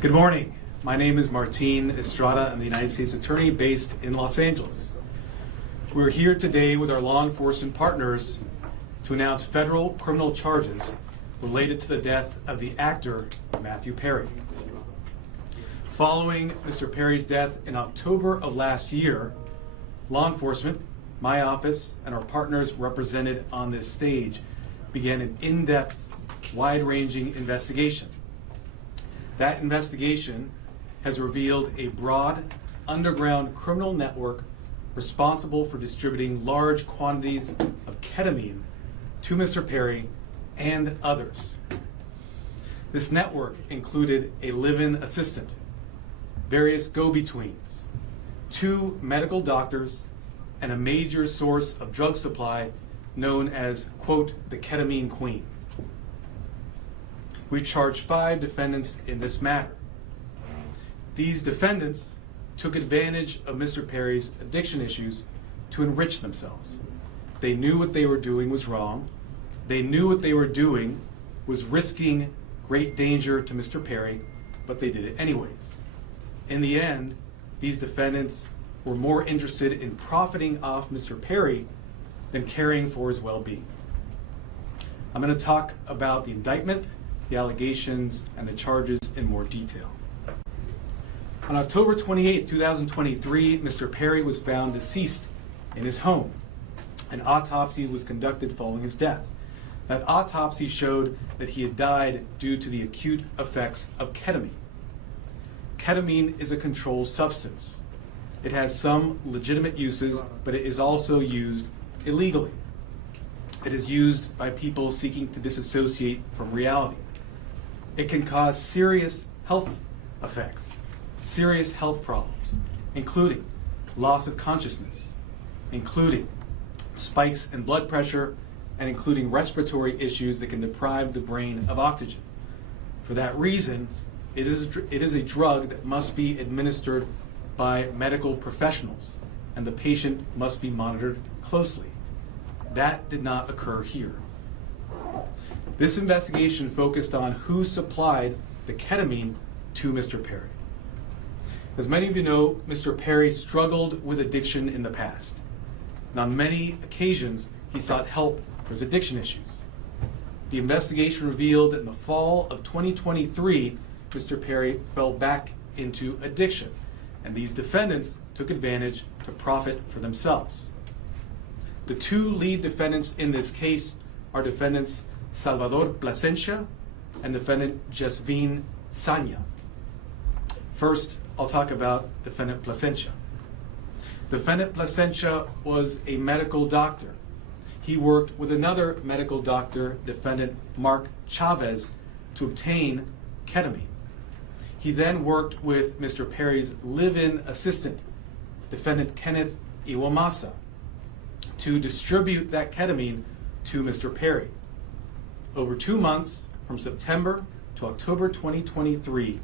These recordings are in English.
Good morning. My name is Martin Estrada. I'm the United States Attorney based in Los Angeles. We're here today with our law enforcement partners to announce federal criminal charges related to the death of the actor Matthew Perry. Following Mr. Perry's death in October of last year, law enforcement, my office, and our partners represented on this stage began an in-depth, wide-ranging investigation. That investigation has revealed a broad, underground criminal network responsible for distributing large quantities of ketamine to Mr. Perry and others. This network included a live-in assistant, various go-betweens, 2 medical doctors, and a major source of drug supply known as, quote, the ketamine queen. We charged 5 defendants in this matter. These defendants took advantage of Mr. Perry's addiction issues to enrich themselves. They knew what they were doing was wrong. They knew what they were doing was risking great danger to Mr. Perry, but they did it anyways. In the end, these defendants were more interested in profiting off Mr. Perry than caring for his well-being. I'm going to talk about the indictment, the allegations, and the charges in more detail. On October 28, 2023, Mr. Perry was found deceased in his home. An autopsy was conducted following his death. That autopsy showed that he had died due to the acute effects of ketamine. Ketamine is a controlled substance. It has some legitimate uses, but it is also used illegally. It is used by people seeking to disassociate from reality. It can cause serious health effects, serious health problems, including loss of consciousness, including spikes in blood pressure, and including respiratory issues that can deprive the brain of oxygen. For that reason, it is a drug that must be administered by medical professionals, and the patient must be monitored closely. That did not occur here. This investigation focused on who supplied the ketamine to Mr. Perry. As many of you know, Mr. Perry struggled with addiction in the past. And on many occasions, he sought help for his addiction issues. The investigation revealed that in the fall of 2023, Mr. Perry fell back into addiction, and these defendants took advantage to profit for themselves. The 2 lead defendants in this case are defendants Salvador Plasencia and defendant Jasvin Sanya. First, I'll talk about defendant Plasencia. Defendant Plasencia was a medical doctor. He worked with another medical doctor, defendant Mark Chavez, to obtain ketamine. He then worked with Mr. Perry's live-in assistant, defendant Kenneth Iwamasa, to distribute that ketamine to Mr. Perry. Over 2 months, from September to October 2023,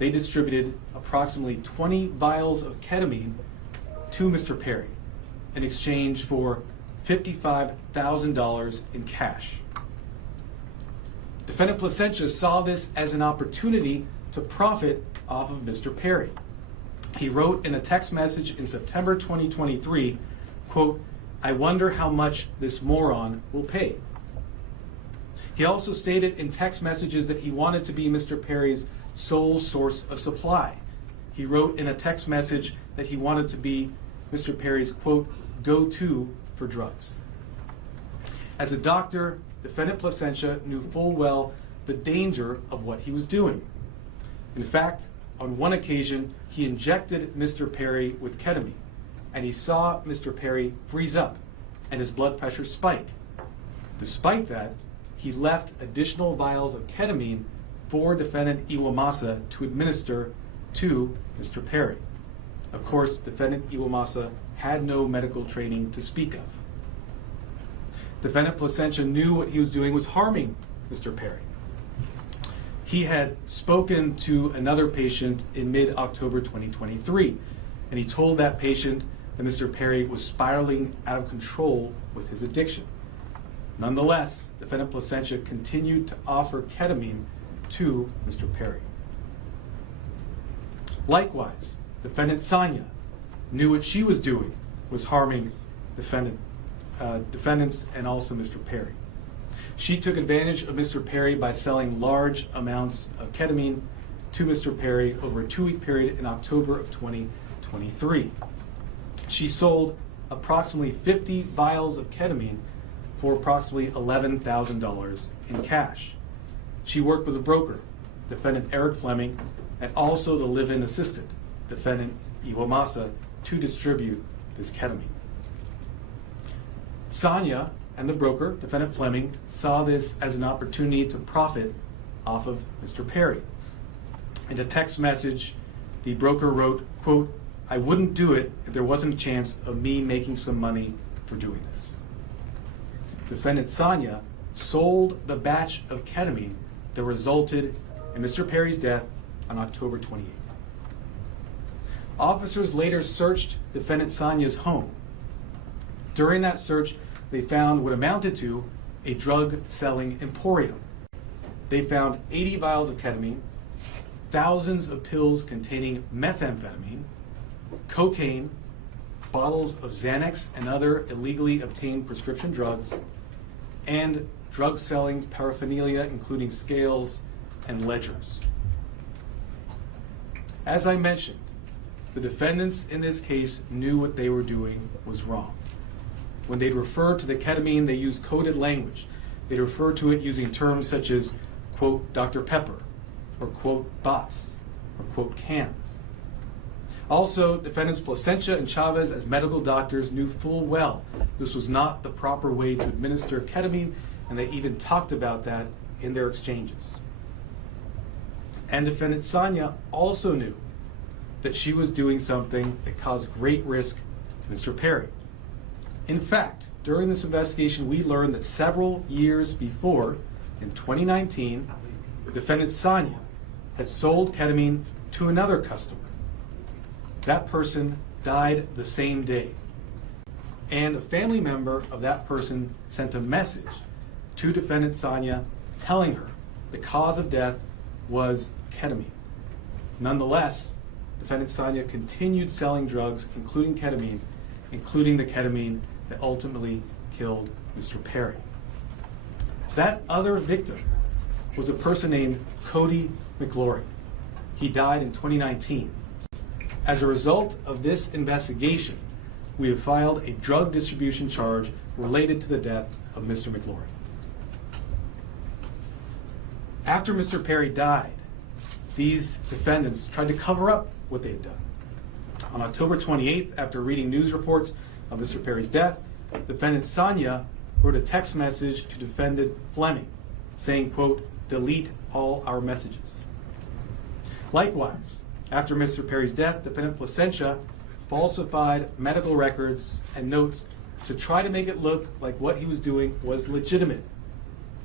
they distributed approximately 20 vials of ketamine to Mr. Perry in exchange for $55,000 in cash. Defendant Plasencia saw this as an opportunity to profit off of Mr. Perry. He wrote in a text message in September 2023, quote, "I wonder how much this moron will pay." He also stated in text messages that he wanted to be Mr. Perry's sole source of supply. He wrote in a text message that he wanted to be Mr. Perry's, quote, "go-to for drugs." As a doctor, defendant Plasencia knew full well the danger of what he was doing. In fact, on one occasion, he injected Mr. Perry with ketamine, and he saw Mr. Perry freeze up and his blood pressure spike. Despite that, he left additional vials of ketamine for defendant Iwamasa to administer to Mr. Perry. Of course, defendant Iwamasa had no medical training to speak of. Defendant Plasencia knew what he was doing was harming Mr. Perry. He had spoken to another patient in mid-October 2023, and he told that patient that Mr. Perry was spiraling out of control with his addiction. Nonetheless, defendant Plasencia continued to offer ketamine to Mr. Perry. Likewise, defendant Sonia knew what she was doing was harming defendants and also Mr. Perry. She took advantage of Mr. Perry by selling large amounts of ketamine to Mr. Perry over a 2-week period in October of 2023. She sold approximately 50 vials of ketamine for approximately $11,000 in cash. She worked with a broker, defendant Eric Fleming, and also the live-in assistant, defendant Iwamasa, to distribute this ketamine. Sonia and the broker, defendant Fleming, saw this as an opportunity to profit off of Mr. Perry. In a text message, the broker wrote, quote, "I wouldn't do it if there wasn't a chance of me making some money for doing this." Defendant Sonia sold the batch of ketamine that resulted in Mr. Perry's death on October 28th. Officers later searched defendant Sonia's home. During that search, they found what amounted to a drug-selling emporium. They found 80 vials of ketamine, thousands of pills containing methamphetamine, cocaine, bottles of Xanax and other illegally obtained prescription drugs, and drug-selling paraphernalia including scales and ledgers. As I mentioned, the defendants in this case knew what they were doing was wrong. When they'd refer to the ketamine, they used coded language. They'd refer to it using terms such as, quote, Dr. Pepper, or quote, boss, or quote, cans. Also, defendants Placencia and Chavez, as medical doctors, knew full well this was not the proper way to administer ketamine, and they even talked about that in their exchanges. And defendant Sonia also knew that she was doing something that caused great risk to Mr. Perry. In fact, during this investigation, we learned that several years before, in 2019, defendant Sonia had sold ketamine to another customer. That person died the same day. And a family member of that person sent a message to defendant Sonia telling her the cause of death was ketamine. Nonetheless, defendant Sonia continued selling drugs, including ketamine, including the ketamine that ultimately killed Mr. Perry. That other victim was a person named Cody McLaurin. He died in 2019. As a result of this investigation, we have filed a drug distribution charge related to the death of Mr. McLaurin. After Mr. Perry died, these defendants tried to cover up what they had done. On October 28th, after reading news reports of Mr. Perry's death, defendant Sonia wrote a text message to defendant Fleming saying, quote, delete all our messages. Likewise, after Mr. Perry's death, defendant Placencia falsified medical records and notes to try to make it look like what he was doing was legitimate.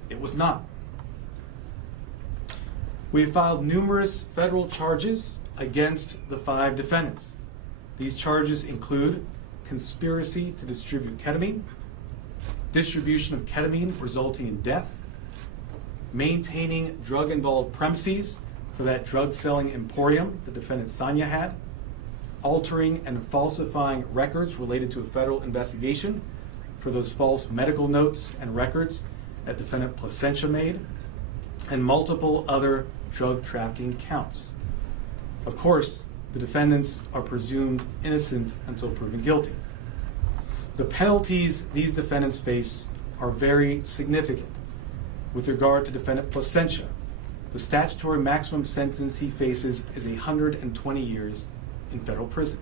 It was not. We have filed numerous federal charges against the 5 defendants. These charges include conspiracy to distribute ketamine, distribution of ketamine resulting in death, maintaining drug-involved premises for that drug-selling emporium the defendant Sonia had, altering and falsifying records related to a federal investigation for those false medical notes and records that defendant Placencia made, and multiple other drug trafficking counts. Of course, the defendants are presumed innocent until proven guilty. The penalties these defendants face are very significant. With regard to defendant Placencia, the statutory maximum sentence he faces is 120 years in federal prison.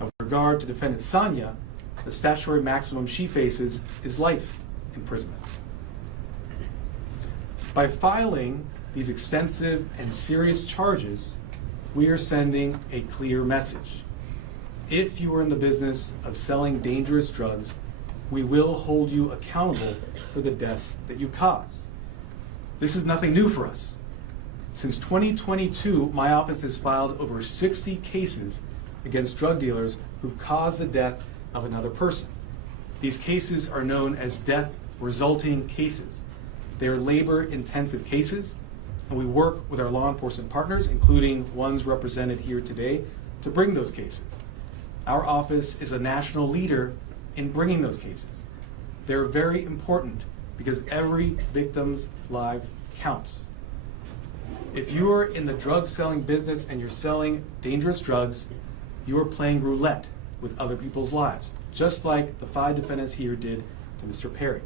With regard to defendant Sonia, the statutory maximum she faces is life imprisonment. By filing these extensive and serious charges, we are sending a clear message. If you are in the business of selling dangerous drugs, we will hold you accountable for the deaths that you cause. This is nothing new for us. Since 2022, my office has filed over 60 cases against drug dealers who've caused the death of another person. These cases are known as death resulting cases. They are labor-intensive cases, and and we work with our law enforcement partners, including ones represented here today, to bring those cases. Our office is a national leader in bringing those cases. They're very important because every victim's life counts. If you are in the drug selling business and you're selling dangerous drugs, you are playing roulette with other people's lives, just like the 5 defendants here did to Mr. Perry.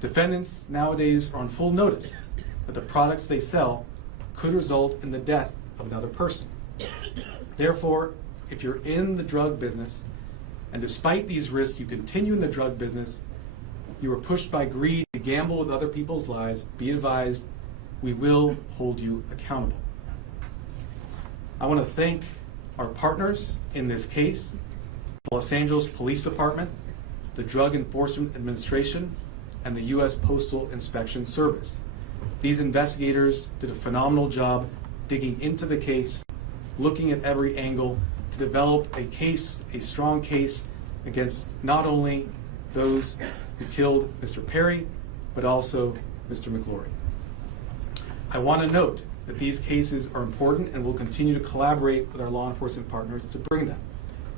Defendants nowadays are on full notice that the products they sell could result in the death of another person. Therefore, if you're in the drug business, and despite these risks you continue in the drug business, you are pushed by greed to gamble with other people's lives, be advised, we will hold you accountable. I want to thank our partners in this case, the Los Angeles Police Department, the Drug Enforcement Administration, and the U.S. Postal Inspection Service. These investigators did a phenomenal job digging into the case, looking at every angle to develop a case, a strong case against not only those who killed Mr. Perry, but also Mr. McGlory. I want to note that these cases are important and we'll continue to collaborate with our law enforcement partners to bring them,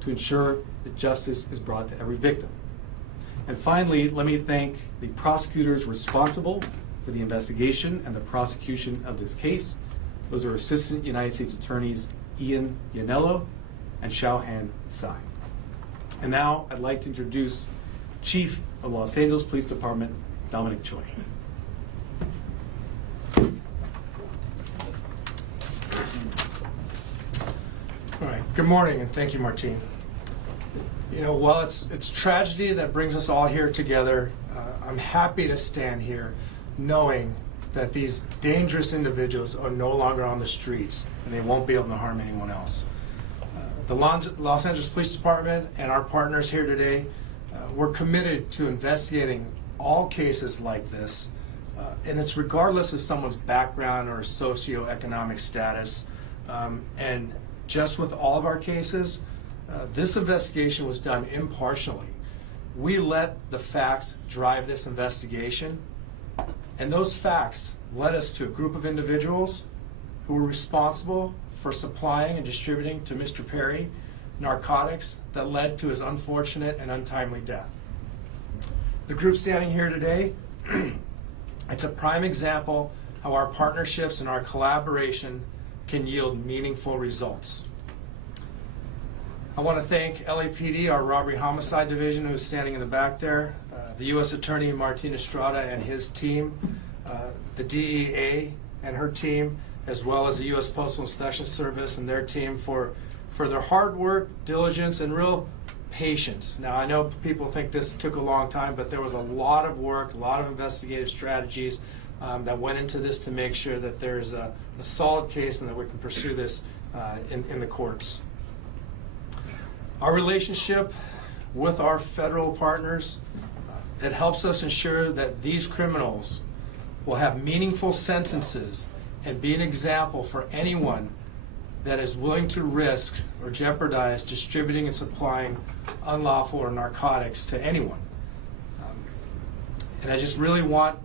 to ensure that justice is brought to every victim. And finally, let me thank the prosecutors responsible for the investigation and the prosecution of this case. Those are Assistant United States Attorneys Ian Yanello and Xiaohan Tsai. And now I'd like to introduce Chief of Los Angeles Police Department, Dominic Choi. All right, good morning and thank you, Martine. You know, while it's tragedy that brings us all here together, I'm happy to stand here knowing that these dangerous individuals are no longer on the streets and they won't be able to harm anyone else. The Los Angeles Police Department and our partners here today, we're committed to investigating all cases like this, and it's regardless of someone's background or socioeconomic status. And just with all of our cases, this investigation was done impartially. We let the facts drive this investigation, and those facts led us to a group of individuals who were responsible for supplying and distributing to Mr. Perry narcotics that led to his unfortunate and untimely death. The group standing here today, it's a prime example how our partnerships and our collaboration can yield meaningful results. I want to thank LAPD, our Robbery Homicide Division, who's standing in the back there, the U.S. Attorney Martin Estrada and his team, the DEA and her team, as well as the U.S. Postal Inspection Service and their team for their hard work, diligence, and real patience. Now, I know people think this took a long time, but there was a lot of work, a lot of investigative strategies that went into this to make sure that there's a solid case and that we can pursue this in the courts. Our relationship with our federal partners, it helps us ensure that these criminals will have meaningful sentences and be an example for anyone that is willing to risk or jeopardize distributing and supplying unlawful or narcotics to anyone. And I just really want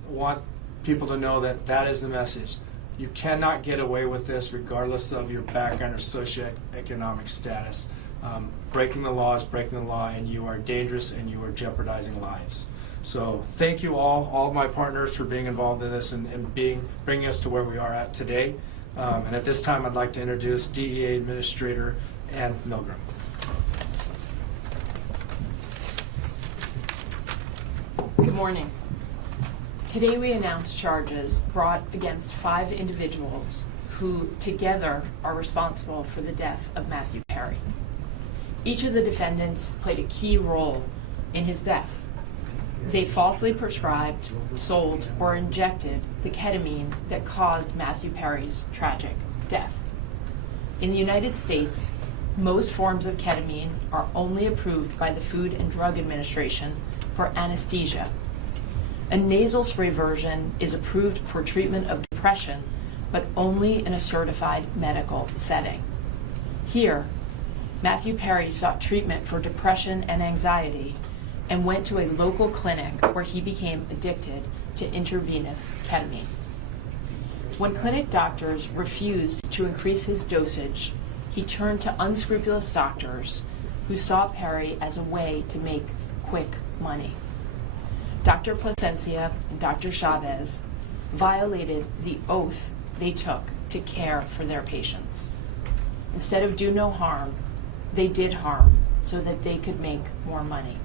people to know that that is the message. You cannot get away with this regardless of your background or socioeconomic status. Breaking the law is breaking the law, and you are dangerous and you are jeopardizing lives. So thank you all of my partners for being involved in this and bringing us to where we are at today. And at this time, I'd like to introduce DEA Administrator Ann Milgram. Good morning. Today we announce charges brought against 5 individuals who together are responsible for the death of Matthew Perry. Each of the defendants played a key role in his death. They falsely prescribed, sold, or injected the ketamine that caused Matthew Perry's tragic death. In the United States, most forms of ketamine are only approved by the Food and Drug Administration for anesthesia. A nasal spray version is approved for treatment of depression, but only in a certified medical setting. Here, Matthew Perry sought treatment for depression and anxiety and went to a local clinic where he became addicted to intravenous ketamine. When clinic doctors refused to increase his dosage, he turned to unscrupulous doctors who saw Perry as a way to make quick money. Dr. Plasencia and Dr. Chavez violated the oath they took to care for their patients. Instead of do no harm, they did harm so that they could make more money.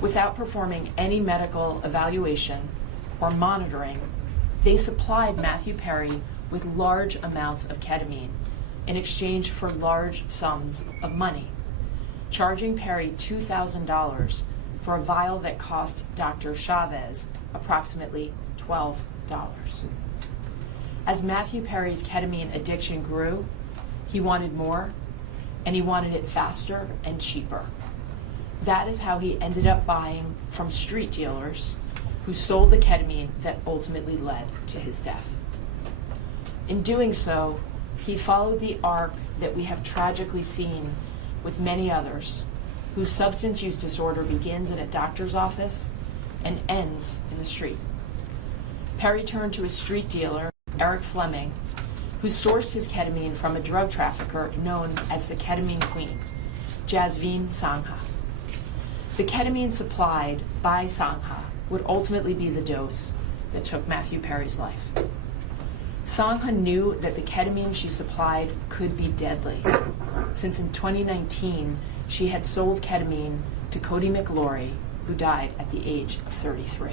Without performing any medical evaluation or monitoring, they supplied Matthew Perry with large amounts of ketamine in exchange for large sums of money, charging Perry $2,000 for a vial that cost Dr. Chavez approximately $12. As Matthew Perry's ketamine addiction grew, he wanted more, and he wanted it faster and cheaper. That is how he ended up buying from street dealers who sold the ketamine that ultimately led to his death. In doing so, he followed the arc that we have tragically seen with many others, whose substance use disorder begins in a doctor's office and ends in the street. Perry turned to a street dealer, Eric Fleming, who sourced his ketamine from a drug trafficker known as the Ketamine Queen, Jasveen Sangha. The ketamine supplied by Sangha would ultimately be the dose that took Matthew Perry's life. Sangha knew that the ketamine she supplied could be deadly, since in 2019 she had sold ketamine to Cody McLaury, who died at the age of 33.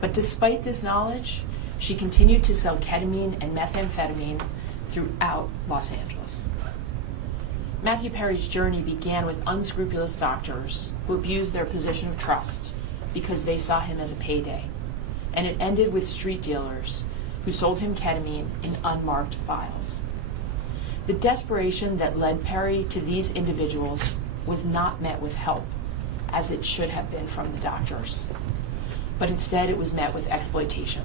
But despite this knowledge, she continued to sell ketamine and methamphetamine throughout Los Angeles. Matthew Perry's journey began with unscrupulous doctors who abused their position of trust because they saw him as a payday, and it ended with street dealers who sold him ketamine in unmarked vials. The desperation that led Perry to these individuals was not met with help, as it should have been from the doctors, but instead it was met with exploitation.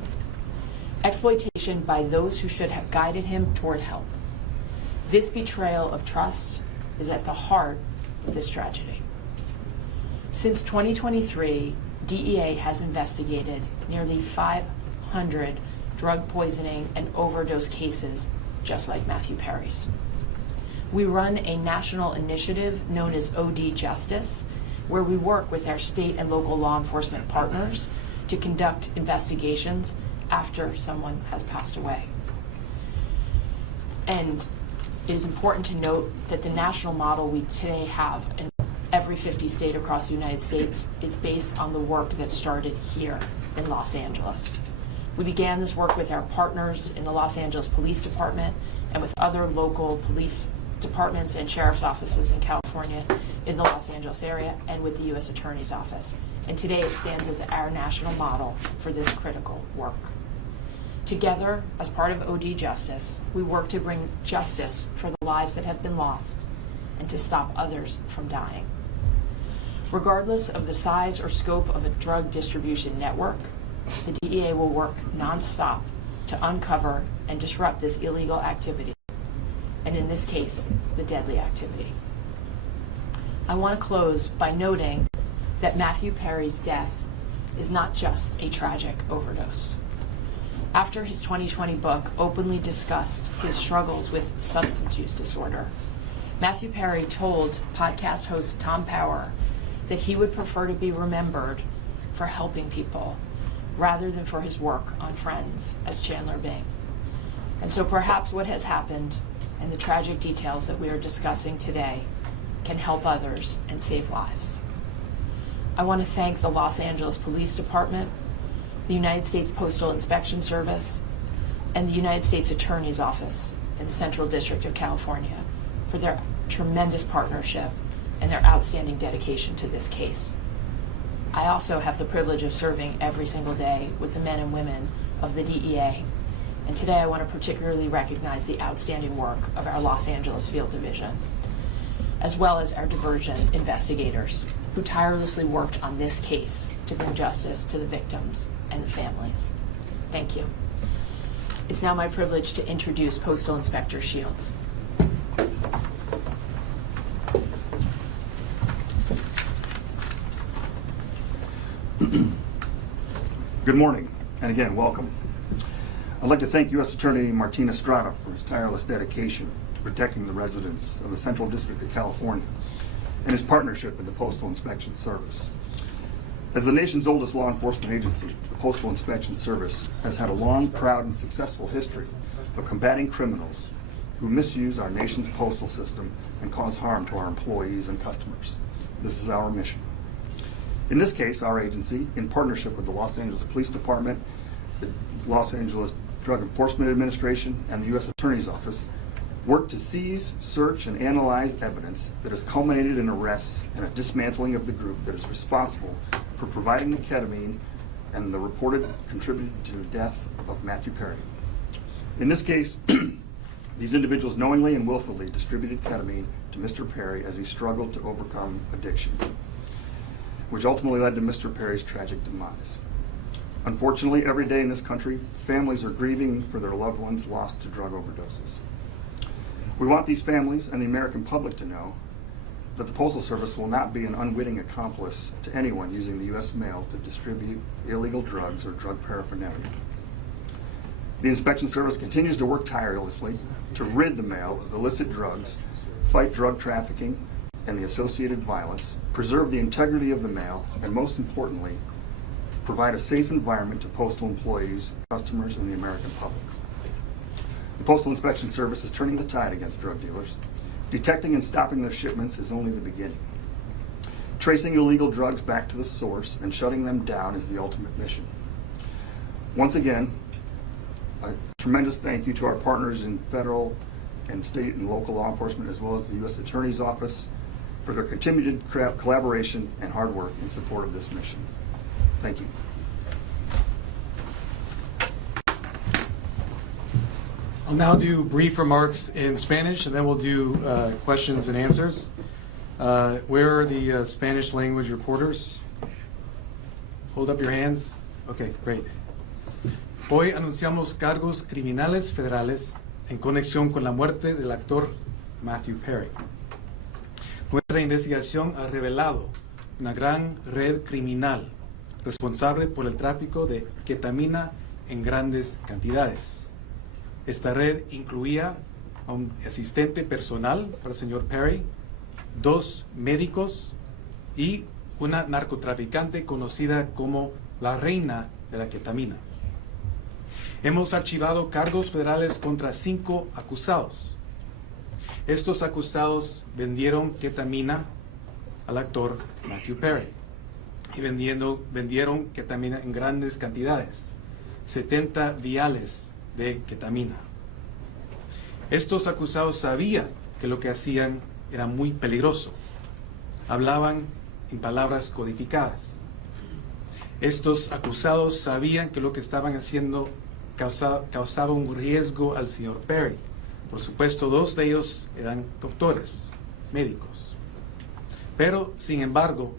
Exploitation by those who should have guided him toward help. This betrayal of trust is at the heart of this tragedy. Since 2023, DEA has investigated nearly 500 drug poisoning and overdose cases just like Matthew Perry's. We run a national initiative known as OD Justice, where we work with our state and local law enforcement partners to conduct investigations after someone has passed away. And it is important to note that the national model we today have in every 50 state across the United States is based on the work that started here in Los Angeles. We began this work with our partners in the Los Angeles Police Department and with other local police departments and sheriff's offices in California, in the Los Angeles area, and with the U.S. Attorney's Office. And today it stands as our national model for this critical work. Together, as part of OD Justice, we work to bring justice for the lives that have been lost and to stop others from dying. Regardless of the size or scope of a drug distribution network, the DEA will work nonstop to uncover and disrupt this illegal activity, and in this case, the deadly activity. I want to close by noting that Matthew Perry's death is not just a tragic overdose. After his 2020 book openly discussed his struggles with substance use disorder, Matthew Perry told podcast host Tom Power that he would prefer to be remembered for helping people rather than for his work on Friends as Chandler Bing. And so perhaps what has happened and the tragic details that we are discussing today can help others and save lives. I want to thank the Los Angeles Police Department, the United States Postal Inspection Service, and the United States Attorney's Office in the Central District of California for their tremendous partnership and their outstanding dedication to this case. I also have the privilege of serving every single day with the men and women of the DEA, and today I want to particularly recognize the outstanding work of our Los Angeles Field Division, as well as our diversion investigators who tirelessly worked on this case to bring justice to the victims and the families. Thank you. It's now my privilege to introduce Postal Inspector Shields. Good morning, and again, welcome. I'd like to thank U.S. Attorney Martin Estrada for his tireless dedication to protecting the residents of the Central District of California and his partnership with the Postal Inspection Service. As the nation's oldest law enforcement agency, the Postal Inspection Service has had a long, proud, and successful history of combating criminals who misuse our nation's postal system and cause harm to our employees and customers. This is our mission. In this case, our agency, in partnership with the Los Angeles Police Department, the Los Angeles Drug Enforcement Administration, and the U.S. Attorney's Office, worked to seize, search, and analyze evidence that has culminated in arrests and a dismantling of the group that is responsible for providing the ketamine and the reported contributed to the death of Matthew Perry. In this case, these individuals knowingly and willfully distributed ketamine to Mr. Perry as he struggled to overcome addiction, which ultimately led to Mr. Perry's tragic demise. Unfortunately, every day in this country, families are grieving for their loved ones lost to drug overdoses. We want these families and the American public to know that the Postal Service will not be an unwitting accomplice to anyone using the U.S. mail to distribute illegal drugs or drug paraphernalia. The Inspection Service continues to work tirelessly to rid the mail of illicit drugs, fight drug trafficking and the associated violence, preserve the integrity of the mail, and most importantly, provide a safe environment to postal employees, customers, and the American public. The Postal Inspection Service is turning the tide against drug dealers. Detecting and stopping their shipments is only the beginning. Tracing illegal drugs back to the source and shutting them down is the ultimate mission. Once again, a tremendous thank you to our partners in federal and state and local law enforcement, as well as the U.S. Attorney's Office, for their continued collaboration and hard work in support of this mission. Thank you. I'll now do brief remarks in Spanish, and then we'll do questions and answers. Where are the Spanish language reporters? Hold up your hands. Okay, great. Hoy anunciamos cargos criminales federales en conexión con la muerte del actor Matthew Perry. Nuestra investigación ha revelado una gran red criminal responsable por el tráfico de ketamina en grandes cantidades. Esta red incluía a un asistente personal para el señor Perry, 2 médicos y una narcotraficante conocida como la reina de la ketamina. Hemos archivado cargos federales contra 5 acusados. Estos acusados vendieron ketamina al actor Matthew Perry y vendieron ketamina en grandes cantidades, 70 viales de ketamina. Estos acusados sabían que lo que hacían era muy peligroso. Hablaban en palabras codificadas. Estos acusados sabían que lo que estaban haciendo causaba un riesgo al señor Perry. Por supuesto, 2 de ellos eran doctores, médicos. Pero, sin embargo,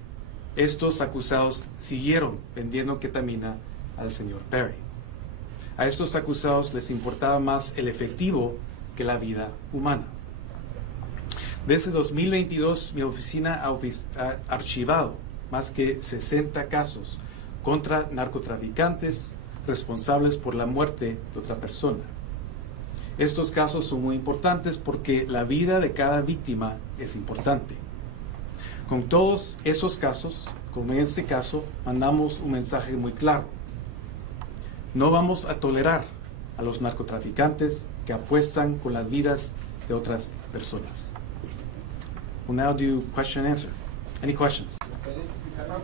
estos acusados siguieron vendiendo ketamina al señor Perry. A estos acusados les importaba más el efectivo que la vida humana. Desde 2022, mi oficina ha archivado más que 60 casos contra narcotraficantes responsables por la muerte de otra persona. Estos casos son muy importantes porque la vida de cada víctima es importante. Con todos esos casos, como en este caso, mandamos un mensaje muy claro. No vamos a tolerar a los narcotraficantes que apuestan con las vidas de otras personas. We'll now do question and answer. Any questions?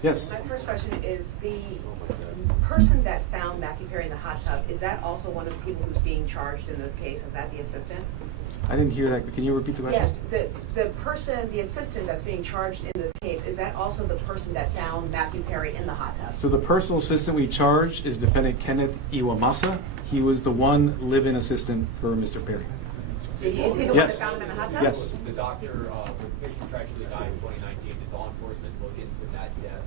Yes. My first question is, the person that found Matthew Perry in the hot tub, is that also one of the people who's being charged in this case? Is that the assistant? I didn't hear that. Can you repeat the question? Yes, the person, the assistant that's being charged in this case, is that also the person that found Matthew Perry in the hot tub? So the personal assistant we charged is defendant Kenneth Iwamasa. He was the one live-in assistant for Mr. Perry. Is he the one that found him in the hot tub? Yes. The doctor, the patient actually died in 2019. Did law enforcement look into that death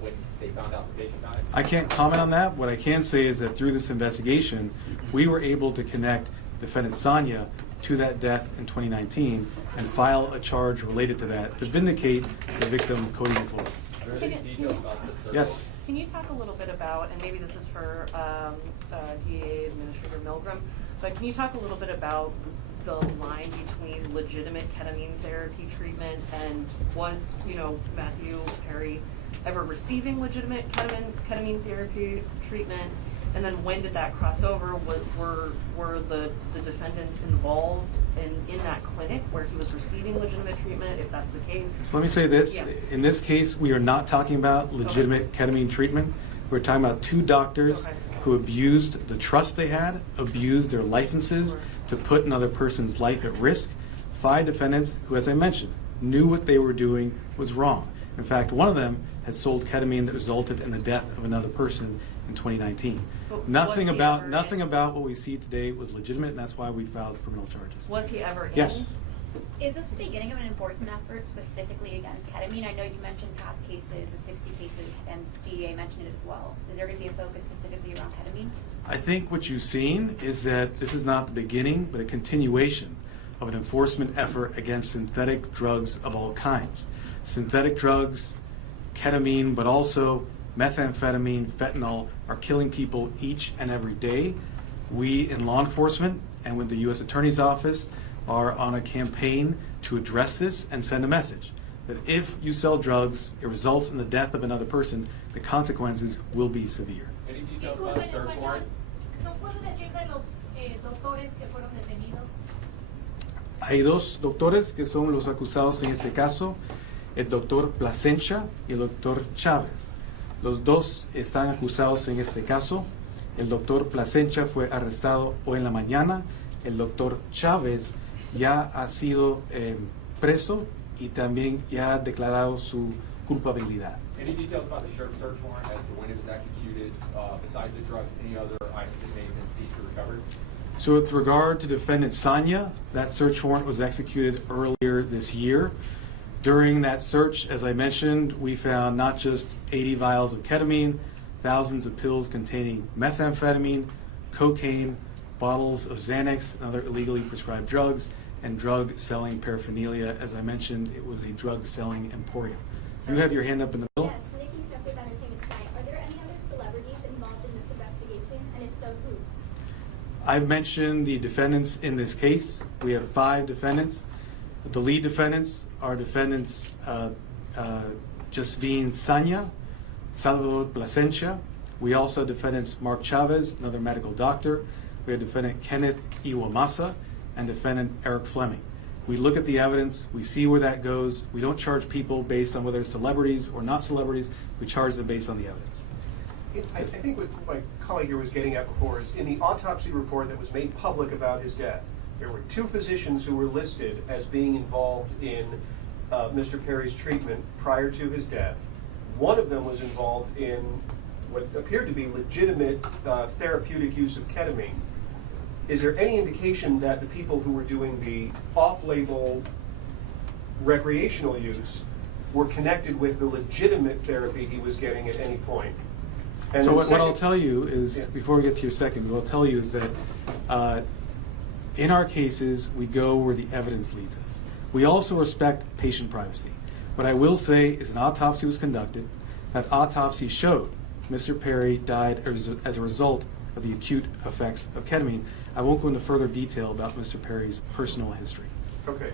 when they found out the patient died? I can't comment on that. What I can say is that through this investigation, we were able to connect defendant Sonia to that death in 2019 and file a charge related to that to vindicate the victim, Cody McClure. Are there any details about this? Yes. Can you talk a little bit about, and maybe this is for DA Administrator Milgram, but can you talk a little bit about the line between legitimate ketamine therapy treatment and was, Matthew Perry ever receiving legitimate ketamine therapy treatment? And then when did that cross over? Were the defendants involved in that clinic where he was receiving legitimate treatment, if that's the case? So let me say this. Yes. In this case, we are not talking about legitimate ketamine treatment. We're talking about two doctors who abused the trust they had, abused their licenses to put another person's life at risk. 5 defendants who, as I mentioned, knew what they were doing was wrong. In fact, one of them had sold ketamine that resulted in the death of another person in 2019. But Nothing was he about ever in? what we see today was legitimate, and that's why we filed criminal charges. Was he ever in? Yes. Is this the beginning of an enforcement effort specifically against ketamine? I know you mentioned past cases, the 60 cases, and DEA mentioned it as well. Is there going to be a focus specifically around ketamine? I think what you've seen is that this is not the beginning, but a continuation of an enforcement effort against synthetic drugs of all kinds. Synthetic drugs, ketamine, but also methamphetamine, fentanyl, are killing people each and every day. We in law enforcement and with the U.S. Attorney's Office are on a campaign to address this and send a message that if you sell drugs, it results in the death of another person, the consequences will be severe. Any details about the search warrant? ¿Nos puede decir de los doctores que fueron detenidos? Hay 2 doctores que son los acusados en este caso, el doctor Plasencia y el doctor Chávez. Los 2 están acusados en este caso. El doctor Plasencia fue arrestado hoy en la mañana. El doctor Chávez ya ha sido preso y también ya ha declarado su culpabilidad. Any details about the search warrant as to when it was executed, besides the drugs, any other items that may have been seized or recovered? So with regard to defendant Sanya, that search warrant was executed earlier this year. During that search, as I mentioned, we found not just 80 vials of ketamine, thousands of pills containing methamphetamine, cocaine, bottles of Xanax and other illegally prescribed drugs, and drug-selling paraphernalia. As I mentioned, it was a drug-selling emporium. You have your hand up in the middle. Yes, Nikki Step with Entertainment Tonight. Are there any other celebrities involved in this investigation? And if so, who? I've mentioned the defendants in this case. We have 5 defendants. The lead defendants are defendants Josephine Sanya, Salvador Plasencia. We also have defendants Mark Chavez, another medical doctor. We have defendant Kenneth Iwamasa and defendant Eric Fleming. We look at the evidence, we see where that goes. We don't charge people based on whether they're celebrities or not celebrities. We charge them based on the evidence. I think what my colleague here was getting at before is in the autopsy report that was made public about his death, there were 2 physicians who were listed as being involved in Mr. Perry's treatment prior to his death. One of them was involved in what appeared to be legitimate therapeutic use of ketamine. Is there any indication that the people who were doing the off-label recreational use were connected with the legitimate therapy he was getting at any point? And So then what I'll second- tell you is, Yeah. before we get to your second, what I'll tell you is that in our cases, we go where the evidence leads us. We also respect patient privacy. What I will say is an autopsy was conducted. That autopsy showed Mr. Perry died as a result of the acute effects of ketamine. I won't go into further detail about Mr. Perry's personal history. Okay.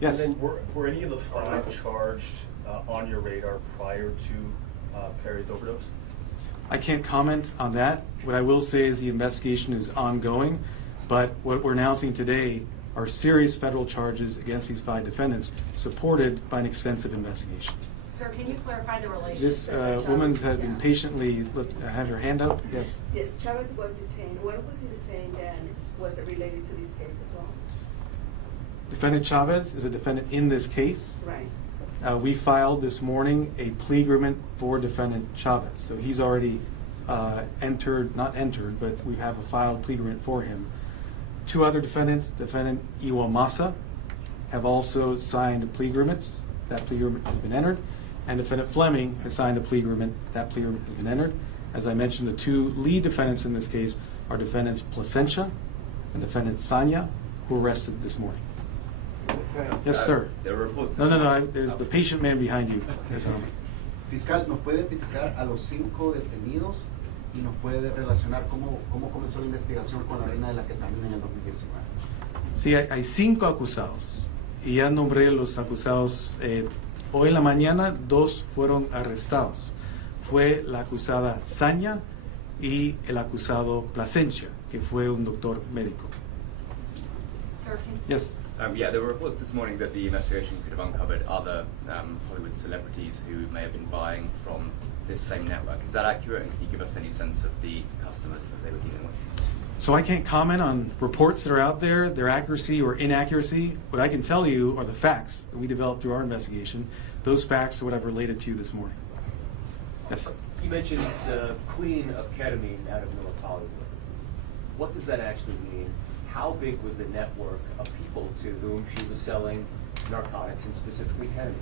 Yes. And then Were any of the 5 charged on your radar prior to Perry's overdose? I can't comment on that. What I will say is the investigation is ongoing, but what we're announcing today are serious federal charges against these 5 defendants, supported by an extensive investigation. Sir, can you clarify the relationship? This that woman Chavez- had been patiently, have her hand up? Yes. Yes, Chavez was detained. When was he detained, and was it related to this case as well? Defendant Chavez is a defendant in this case. Right. We filed this morning a plea agreement for defendant Chavez. So he's already not entered, but we have a filed plea agreement for him. 2 other defendants, defendant Iwamasa, have also signed plea agreements. That plea agreement has been entered. And defendant Fleming has signed a plea agreement. That plea agreement has been entered. As I mentioned, the 2 lead defendants in this case are defendants Plasencia and defendant Sanya, who were arrested this morning. Yes, sir. There were No. There's the patient man behind you. Yes, sir. Fiscal, ¿nos puede identificar a los 5 detenidos y nos puede relacionar cómo comenzó la investigación con la vena de la ketamina en el 2019? Sí, hay 5 acusados y ya nombré a los acusados. Hoy en la mañana 2 fueron arrestados. Fue la acusada Saña y el acusado Plasencia, que fue un doctor médico. Sir, Yes. Yeah, there were reports this morning that the investigation could have uncovered other Hollywood celebrities who may have been buying from this same network. Is that accurate? And can you give us any sense of the customers that they were dealing with? So I can't comment on reports that are out there, their accuracy or inaccuracy. What I can tell you are the facts that we developed through our investigation. Those facts are what I've related to you this morning. Yes. You mentioned the queen of ketamine out of North Hollywood. What does that actually mean? How big was the network of people to whom she was selling narcotics and specifically ketamine?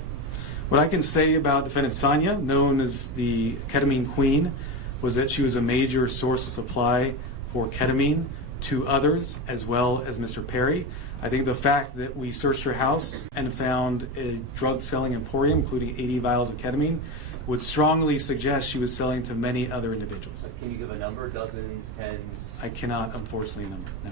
What I can say about defendant Saña, known as the ketamine queen, was that she was a major source of supply for ketamine to others, as well as Mr. Perry. I think the fact that we searched her house and found a drug-selling emporium, including 80 vials of ketamine, would strongly suggest she was selling to many other individuals. Can you give a number? Dozens, tens? I cannot, unfortunately, number, no.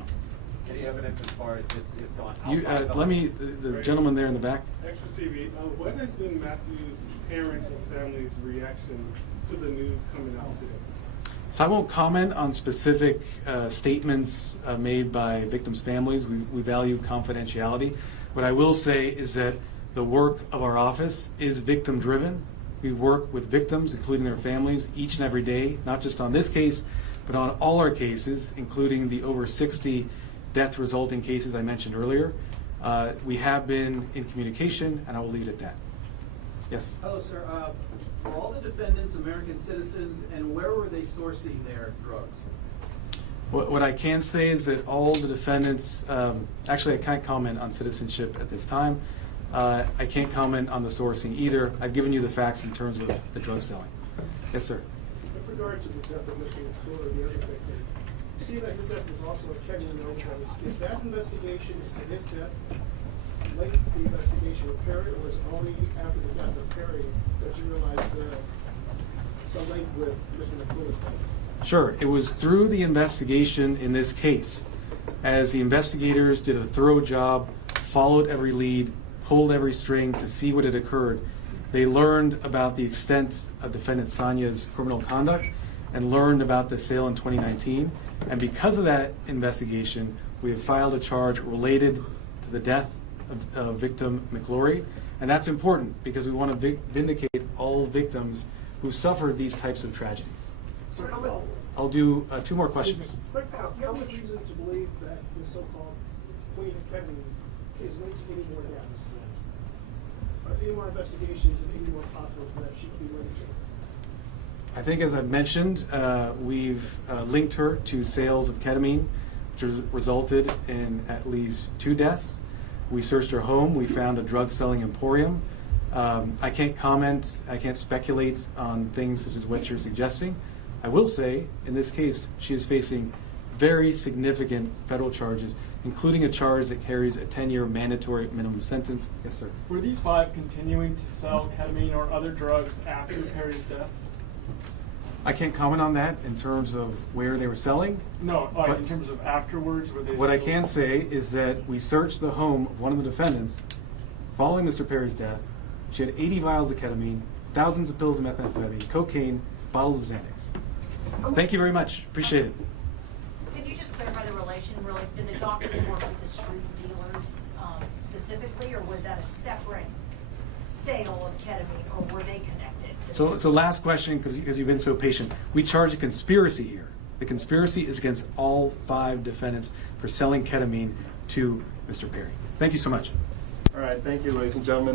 Any evidence as far as just if not? Let me, the gentleman there in the back. Extra TV, what has been Matthew's parents and family's reaction to the news coming out today? So I won't comment on specific statements made by victims' families. We value confidentiality. What I will say is that the work of our office is victim-driven. We work with victims, including their families, each and every day, not just on this case, but on all our cases, including the over 60 death-resulting cases I mentioned earlier. We have been in communication, and I will leave it at that. Yes? Hello, sir. Were all the defendants American citizens, and where were they sourcing their drugs? What I can say is that all the defendants, actually I can't comment on citizenship at this time. I can't comment on the sourcing either. I've given you the facts in terms of the drug selling. Yes, sir. With regard to the death of Mr. McClure, the other victim, you see that his death was also a ketamine overdose. Is that investigation into his death linked to the investigation of Perry, or was it only after the death of Perry that you realized the link with Mr. McClure's death? Sure. It was through the investigation in this case, as the investigators did a thorough job, followed every lead, pulled every string to see what had occurred. They learned about the extent of defendant Saña's criminal conduct and learned about the sale in 2019. And because of that investigation, we have filed a charge related to the death of victim McClure. And that's important because we want to vindicate all victims who suffered these types of tragedies. So how much? I'll do 2 more questions. How much reason to believe that the so-called queen of ketamine is linked to any more deaths? Any more investigations and any more possible that she could be linked to? I think, as I've mentioned, we've linked her to sales of ketamine, which resulted in at least 2 deaths. We searched her home. We found a drug-selling emporium. I can't comment. I can't speculate on things such as what you're suggesting. I will say, in this case, she is facing very significant federal charges, including a charge that carries a 10-year mandatory minimum sentence. Yes, sir. Were these 5 continuing to sell ketamine or other drugs after Perry's death? I can't comment on that in terms of where they were selling. No, in terms of afterwards, were they What I can say is that we searched the home of one of the defendants following Mr. Perry's death. She had 80 vials of ketamine, thousands of pills of methamphetamine, cocaine, bottles of Xanax. Thank you very much. Appreciate it. Can you just clarify the relation, really? Did the doctors work with the street dealers specifically, or was that a separate sale of ketamine, or were they connected? So it's the last question, because you've been so patient. We charge a conspiracy here. The conspiracy is against all 5 defendants for selling ketamine to Mr. Perry. Thank you so much. All right, thank you, ladies and gentlemen.